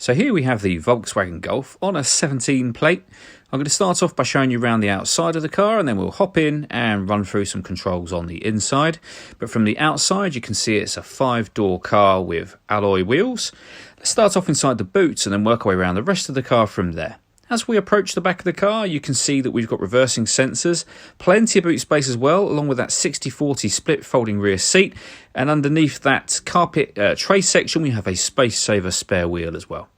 So here we have the Volkswagen Golf on a 17 plate. I'm going to start off by showing you around the outside of the car, and then we'll hop in and run through some controls on the inside. But from the outside, you can see it's a 5-door car with alloy wheels. Let's start off inside the boot and then work our way around the rest of the car from there. As we approach the back of the car, you can see that we've got reversing sensors, plenty of boot space as well, along with that 60/40 split folding rear seat. And underneath that carpet tray section, we have a space saver spare wheel as well.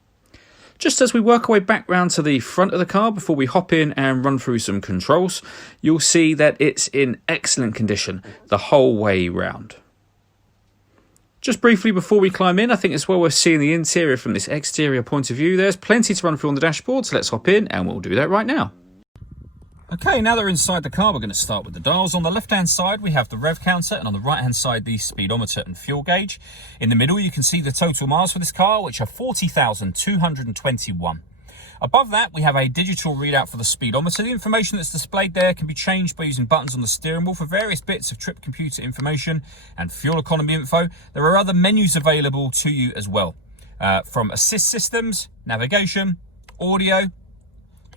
Just as we work our way back round to the front of the car before we hop in and run through some controls, you'll see that it's in excellent condition the whole way round. Just briefly before we climb in, I think it's well worth seeing the interior from this exterior point of view. There's plenty to run through on the dashboard, so let's hop in and we'll do that right now. Okay, now that we're inside the car, we're going to start with the dials. On the left-hand side, we have the rev counter, and on the right-hand side, the speedometer and fuel gauge. In the middle, you can see the total miles for this car, which are 40,221. Above that, we have a digital readout for the speedometer. The information that's displayed there can be changed by using buttons on the steering wheel for various bits of trip computer information and fuel economy info. There are other menus available to you as well, from assist systems, navigation, audio,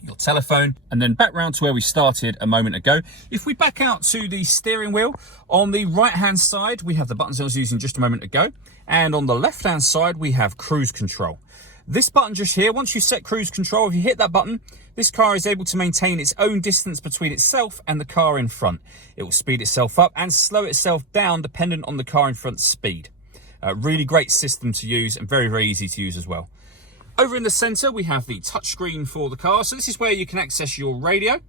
your telephone, and then back round to where we started a moment ago. If we back out to the steering wheel, on the right-hand side, we have the buttons I was using just a moment ago, and on the left-hand side, we have cruise control. This button just here, once you set cruise control, if you hit that button, this car is able to maintain its own distance between itself and the car in front. It will speed itself up and slow itself down dependent on the car in front's speed. Really great system to use and very, very easy to use as well. Over in the center, we have the touchscreen for the car. So this is where you can access your radio.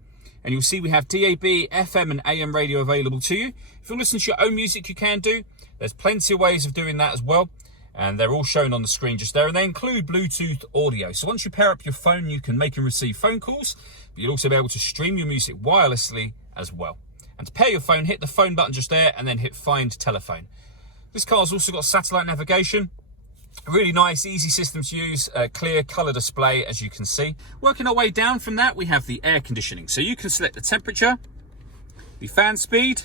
And you'll see we have DAB, FM and AM radio available to you. If you listen to your own music, you can do. There's plenty of ways of doing that as well. And they're all shown on the screen just there. And they include Bluetooth audio. So once you pair up your phone, you can make and receive phone calls. But you'll also be able to stream your music wirelessly as well. And to pair your phone, hit the phone button just there and then hit Find Telephone. This car's also got satellite navigation. A really nice, easy system to use, clear colour display, as you can see. Working our way down from that, we have the air conditioning. So you can select the temperature, the fan speed,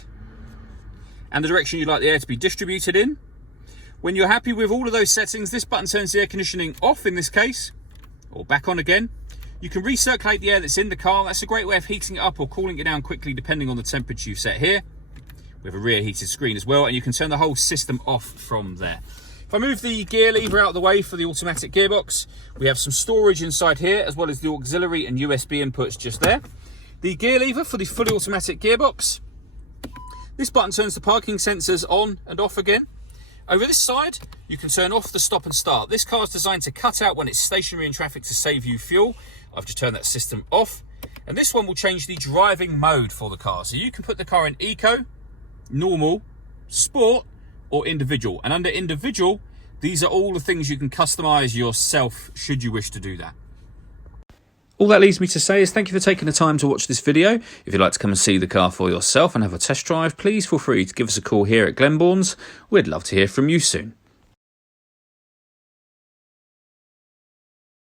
and the direction you'd like the air to be distributed in. When you're happy with all of those settings, this button turns the air conditioning off in this case, or back on again. You can recirculate the air that's in the car. That's a great way of heating it up or cooling it down quickly depending on the temperature you've set here. We have a rear heated screen as well, and you can turn the whole system off from there. If I move the gear lever out of the way for the automatic gearbox, we have some storage inside here, as well as the auxiliary and USB inputs just there. The gear lever for the fully automatic gearbox. This button turns the parking sensors on and off again. Over this side, you can turn off the stop and start. This car is designed to cut out when it's stationary in traffic to save you fuel. I've just turned that system off. And this one will change the driving mode for the car. So you can put the car in eco, normal, sport, or individual. And under individual, these are all the things you can customize yourself should you wish to do that. All that leaves me to say is thank you for taking the time to watch this video. If you'd like to come and see the car for yourself and have a test drive, please feel free to give us a call here at Glenbourne's. We'd love to hear from you soon.